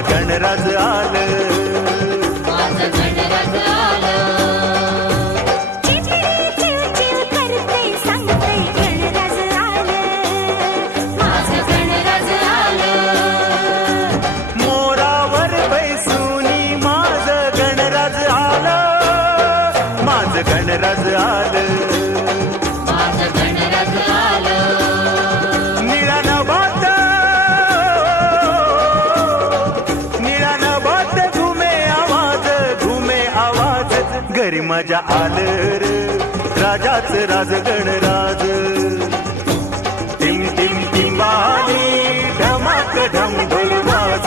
माझं गणराज आलं, माझं गणराज आलं. चिमणी चिवचिव करते सांगते गणराज आलं, माझं गणराज आलं. मोरावर बैसूनी माझं गणराज आलं, माझं गणराज आलं. माझं गणराज आलं. निळा नभात, निळा नभात घुमे आवाज, घरी मजा आलं र राजाच राज गणराज. टिम टिम टिंबाली ढमाक ढम ढोल वाज,